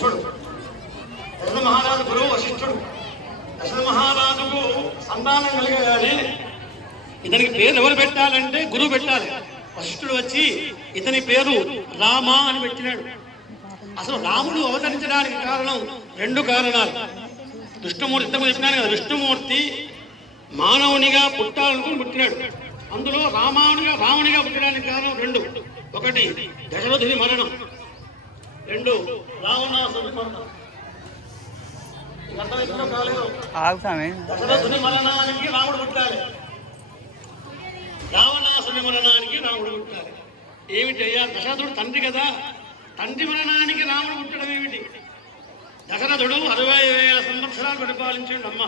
దశరథ మహారాజు గురువు వశిష్ఠుడు. దశరథ మహారాజుకు సంతానం కలిగగానే ఇతనికి పేరు ఎవరు పెట్టాలంటే గురువు పెట్టాలి. వశిష్ఠుడు వచ్చి ఇతని పేరు రామ అని పెట్టినాడు. అసలు రాముడు అవతరించడానికి కారణం రెండు కారణాలు. విష్ణుమూర్తి ఇంతకు చెప్పినాను కదా, విష్ణుమూర్తి మానవునిగా పుట్టాలనుకుని పుట్టినాడు. అందులో రామునిగా పుట్టడానికి కారణం రెండు. ఒకటి దశరథుని మరణం, రెండు రావణాసురుడి మరణం. దశరథుని మరణానికి రాముడు పుట్టాలి, రావణాసురుడి మరణానికి రాముడు పుట్టాలి. ఏమిటయ్యా, దశరథుడు తండ్రి కదా, తండ్రి మరణానికి రాముడు పుట్టడం ఏమిటి? దశరథుడు 60,000 సంవత్సరాలు పరిపాలించాడు అమ్మ.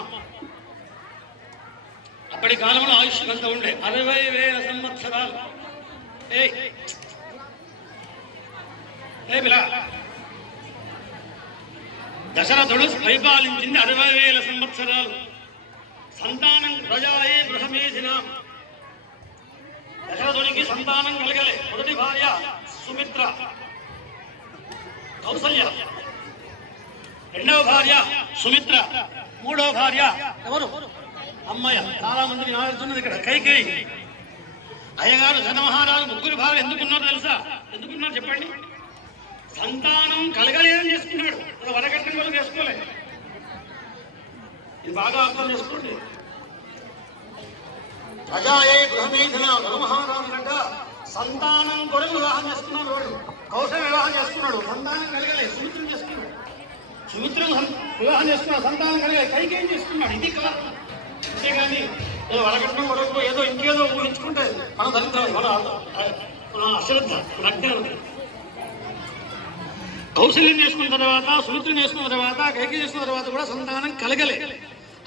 అప్పటి కాలంలో ఆయుష్ అంత ఉండే 60,000 సంవత్సరాలు. దశరథుడు పరిపాలించింది 60,000 సంవత్సరాలు. సంతానం ప్రజాయే గృహమేధినా. దశరథుడికి సంతానం కలగలే. మొదటి భార్య సుమిత్ర కౌసల్య, రెండవ భార్య సుమిత్ర, మూడవ భార్య ఎవరు? అమ్మయ్య. చాలా మందిని ఆడుతున్నది ఇక్కడ కైకేయి. అయ్యగారు జనమహారాజు ముగ్గురు భార్య ఎందుకున్నారో తెలుసా? ఎందుకున్నారు చెప్పండి? సంతానం కలగలేదని చేసుకున్నాడు. వరకట్నం కూడా చేసుకోలేదు. ఇది బాగా అర్థం చేసుకోండి. ప్రజాయే గృహమేధన జనమహారాజు గంట సంతానం కూడా వివాహం చేసుకున్నాడు. వాడు కౌశల వివాహం చేసుకున్నాడు, సంతానం కలిగలేదు. సుమిత్రను చేసుకున్నాడు, సుమిత్రను వివాహం చేసుకున్నాడు, సంతానం కలిగలేదు. కైకేయం చేసుకున్నాడు. ఇది కారణం. అంతేగాని ఏదో వరకట్నం వరకు ఏదో ఇంకేదో ఊహించుకుంటే మన దరిద్రం, మన అశ్రద్ధ, మన అజ్ఞానం. కౌశల్యం చేసుకున్న తర్వాత, సుమిత్రను చేసుకున్న తర్వాత, కైకేయం చేసుకున్న తర్వాత కూడా సంతానం కలగలే.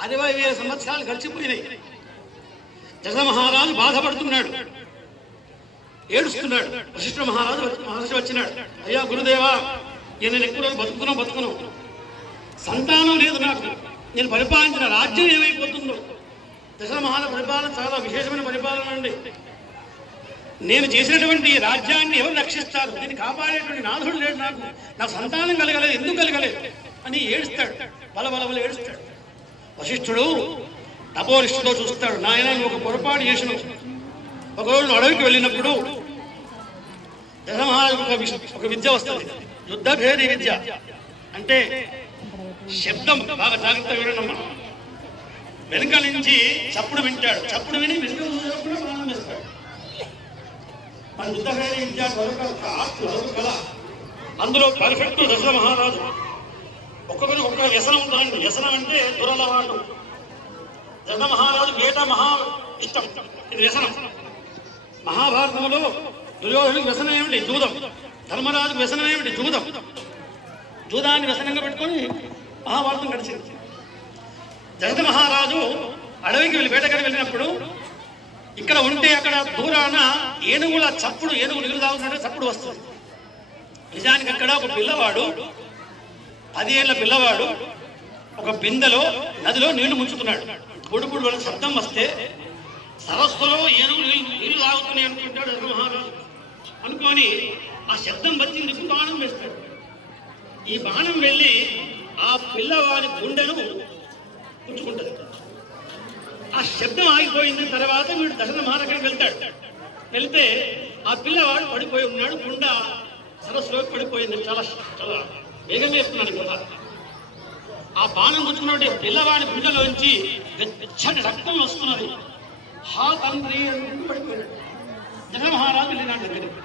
60,000 సంవత్సరాలు గడిచిపోయినాయి. దశరథ మహారాజు బాధపడుతున్నాడు, ఏడుస్తున్నాడు. వశిష్ఠ మహర్షి వచ్చినాడు. అయ్యా గురుదేవా, నేను ఎక్కువ రోజు బతుకును, సంతానం లేదు నాకు, నేను పరిపాలించిన రాజ్యం ఏమైపోతుందో. దశరథ మహారాజు పరిపాలన చాలా విశేషమైన పరిపాలన అండి. నేను చేసినటువంటి రాజ్యాన్ని ఎవరు రక్షిస్తారు? దీన్ని కాపాడేటువంటి నాథుడు లేడు. నాకు సంతానం కలగలేదు, ఎందుకు కలగలేదు అని ఏడుస్తాడు, బలబల ఏడుస్తాడు. వశిష్ఠుడు తపోనిష్ఠుతో చూస్తాడు. నాయన, నువ్వు ఒక పొరపాటు చేసినావు. ఒకరోజు నువ్వు అడవికి వెళ్ళినప్పుడు దశరథ మహారాజు ఒక విద్య వస్తుంది, యుద్ధభేది విద్య. అంటే శబ్దం బాగా జాగ్రత్తగా వినమ్మా. వెనుక నుంచి చప్పుడు వింటాడు, చప్పుడు విని వెనుక కూడా ప్రారంభిస్తాడు. మన యుద్ధభేది విద్య కళ. అందులో పర్ఫెక్ట్ దశరథ మహారాజు. ఒక్కొక్కరికి ఒక్క వ్యసనం ఉంటుందండి. వ్యసనం అంటే దురలవాటు. దశరథ మహారాజు వేట మహా ఇష్టం, ఇది వ్యసనం. మహాభారతంలో దుర్యోధనుడికి వ్యసనం ఏమిటి? జూదం. ధర్మరాజుకు వ్యసనం ఏమిటి? జూదం. జూదాన్ని వ్యసనంగా పెట్టుకొని మహాభారతం గడిచింది. దశరథ మహారాజు అడవికి వేటగాడికి వెళ్ళినప్పుడు ఇక్కడ ఉంటే అక్కడ దూరాన ఏనుగుల చప్పుడు, ఏనుగు నీళ్ళు తాగుతుంటే చప్పుడు వస్తుంది. నిజానికి అక్కడ ఒక పిల్లవాడు, 10 ఏళ్ల పిల్లవాడు ఒక బిందెలో నదిలో నీళ్లు ముంచుతున్నాడు. పొడుపుడు వాళ్ళ శబ్దం వస్తే సరస్సులో ఏనుగు నీళ్లు తాగుతున్నాయి అనుకుంటాడు దశరథ మహారాజు. అనుకొని ఆ శబ్దం వచ్చింది, బాణం వేస్తాడు. ఈ బాణం వెళ్ళి ఆ పిల్లవాడి గుండెను పుచ్చుకుంటుంది. ఆ శబ్దం ఆగిపోయింది. తర్వాత వీడు దశరథ మహారాజుకి వెళ్తాడు. వెళ్తే ఆ పిల్లవాడు పడిపోయి ఉన్నాడు, గుండ సరస్సులో పడిపోయింది. చాలా చాలా వేగంగా వేస్తున్నాడు కదా. ఆ బాణం పుచ్చుకున్నట్టు పిల్లవాడి గుండెలోంచి వెచ్చటి రక్తం వస్తున్నది. హా తండ్రి అని పడిపోయాడు. దశరథ మహారాజు వెళ్ళినాడు దగ్గరికి.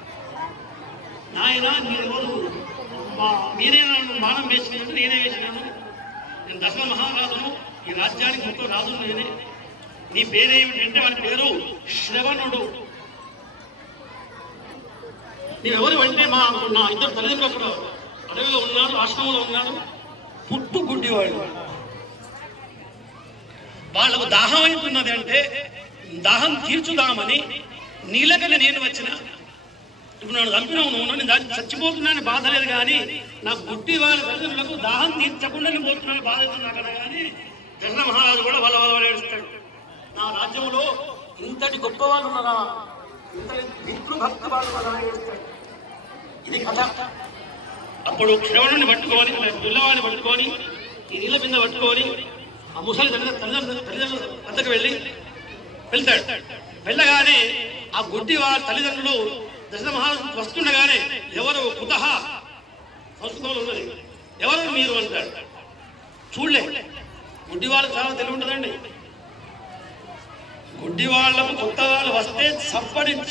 నాయన, మీరే నన్ను బాణం వేసినాను, నేనే వేసినాను. నేను దశరథ మహారాజును, ఈ రాజ్యానికి మొత్తం రాజు నేనే. నీ పేరేమిటంటే వాడి పేరు శ్రవణుడు. నీవెవరు అంటే నా ఇద్దరు తల్లిదండ్రులు అక్కడ అడవిలో ఉన్నారు, ఆశ్రమంలో ఉన్నారు. పుట్టు గుడ్డివాడు. వాళ్లకు దాహం అవుతున్నది అంటే దాహం తీర్చుదామని నీలకని నేను వచ్చిన. ఇప్పుడు నన్ను చంపినావు, నువ్వు నేను చచ్చిపోతున్నాను బాధ లేదు, కానీ నాకు గుడ్డి వాళ్ళ తల్లిదండ్రులకు దాహం తీర్చకుండా నేను పోతున్నాను బాధ అవుతున్నా కదా. కానీ దశరథ మహారాజు కూడా వాళ్ళ ఏడుస్తాడు. నా రాజ్యంలో ఇంతటి గొప్ప వాళ్ళు ఉన్నారా, ఇంతటి పితృభక్త వాళ్ళు ఏడుస్తాడు. ఇది కథ. అప్పుడు శ్రవణుని పట్టుకొని పిల్లవాడిని పట్టుకొని ఈ నీళ్ళ బిందె పట్టుకొని ఆ ముసలి తల్లిదండ్రుల వద్దకు వెళ్తాడు. వెళ్ళగానే ఆ గుడ్డి వారి తల్లిదండ్రులు దశరథ మహారాజు వస్తుండగానే ఎవరు కుతహ సంస్కృతంలో ఉన్నది, ఎవరు మీరు అంటాడు. చూడలే, గుడ్డి వాళ్ళకి చాలా తెలివి ఉంటుందండి. గుడ్డి వాళ్ళకు కొత్త వాళ్ళు వస్తే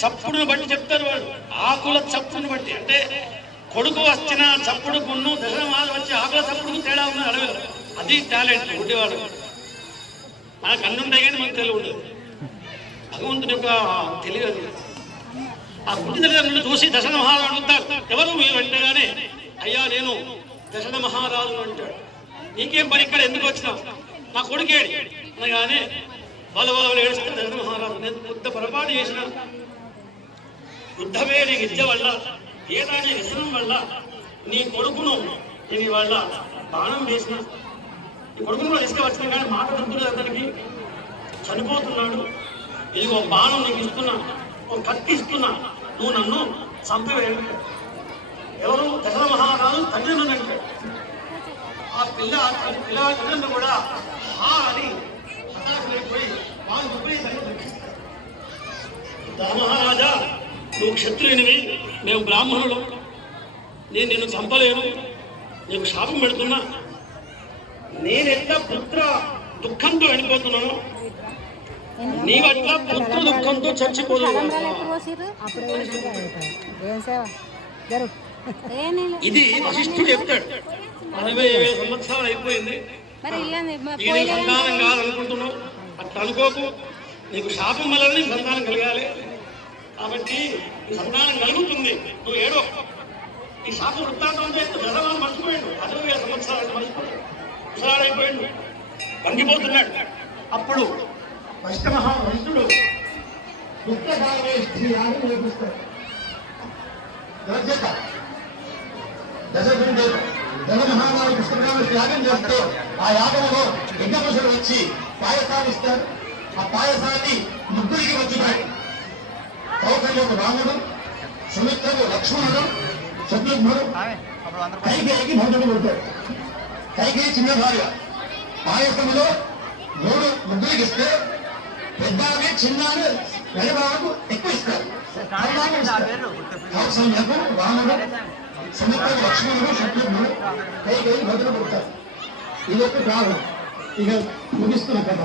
చప్పుడును బట్టి చెప్తారు వాళ్ళు, ఆకుల చప్పుడును బట్టి. అంటే కొడుకు వచ్చిన చప్పుడుకును దశరథ మహారాజు వచ్చి ఆకుల చప్పుడుకు తేడా ఉన్న అడవిలో, అది టాలెంట్ గుడ్డివాడు. మనకు అన్ని ఉంటాయి కానీ మనకు తెలివి ఉండదు, భగవంతుని యొక్క తెలియదు. ఆ గుడ్డి తల్లిదండ్రులు చూసి దశరథ మహారాజు అడుగుతారు, ఎవరు మీరు అంటేగానే అయ్యా నేను దశరథ మహారాజు అంటాడు. నీకేం పని ఇక్కడ, ఎందుకు వచ్చినావు, నా కొడుకేడి అనగానే వాళ్ళు ఏడుస్తే దశరథ మహారాజు నేను పెద్ద పొరపాటు చేసిన, యుద్ధమేని విద్య వల్ల ఏదాని వ్యసనం వల్ల నీ కొడుకును నేను వాళ్ళ బాణం వేసిన, ఈ కొడుకును కూడా తీసుకువచ్చిన కానీ మాట దొరుకుతుంది అతనికి, చనిపోతున్నాడు. ఇదిగో బాణం నీకు ఇస్తున్నా, ఒక కత్తి ఇస్తున్నా, నువ్వు నన్ను చంపివేయండి. ఎవరు దశరథ మహారాజు తల్లిదండ్రులు అంటే ఆ పిల్లవాళ్ళందరూ కూడా హా అని హతాశులైపోయి వాళ్ళు మహారాజా నువ్వు క్షత్రియునివి, మేము బ్రాహ్మణులు, నేను నిన్ను చంపలేను, నీకు శాపం పెడుతున్నా, నేనెంత పుత్ర దుఃఖంతో వెళ్ళిపోతున్నాను, నీ వల్ల పుత్ర దుఃఖంతో చచ్చిపోతున్నాను. ఇది వశిష్ఠుడు చెప్తాడు. 60 సంవత్సరాలు అయిపోయింది, నీకు సంతానం కాదనుకుంటున్నావు, అట్లా అనుకోకు, నీకు శాపం వల్ల నీకు సంతానం కలగాలి, కాబట్టి ఈ సంతానం కలుగుతుంది, నువ్వు ఏడో. ఈ శాపం వృత్తాంతం అంటే దశరథుడు మర్చిపోయాడు, 60 సంవత్సరాలు మర్చిపోయాడు, ముసలాడైపోయాడు, వంగిపోతున్నాడు. అప్పుడు వశిష్ఠుడు దుఃఖకాలేష్ఠియాన్ని నేర్పిస్తాడు. దశమహారాజు కృష్ణరాజు యాగం చేస్తే ఆ యాగంలో యజ్ఞపురుషుడు వచ్చి పాయసాన్ని ఇస్తారు. ఆ పాయసాన్ని ముగ్గురికి వచ్చుతాడు. కౌసల్యకు రాముడు, సుమిత్రకు లక్ష్మణుడు, శత్రుఘ్నుడు, కైకేయికి భద్రుడు ఉంటాడు. కైకేయి చిన్న భార్య. పాయసంలో 3 ముగ్గురికి ఇస్తే పెద్దాన్ని చిన్నాన్ని పెద్దవాళ్ళకు ఎక్కువ ఇస్తారు. కౌసల్యకు రాముడు, సుమిత్రకు లక్ష్మణుడు, శత్రుఘ్నుడు, కైకేయి భద్రుడు ఉంటారు. ఇదొక కారణం. ఇక ముగిస్తున్న కథ.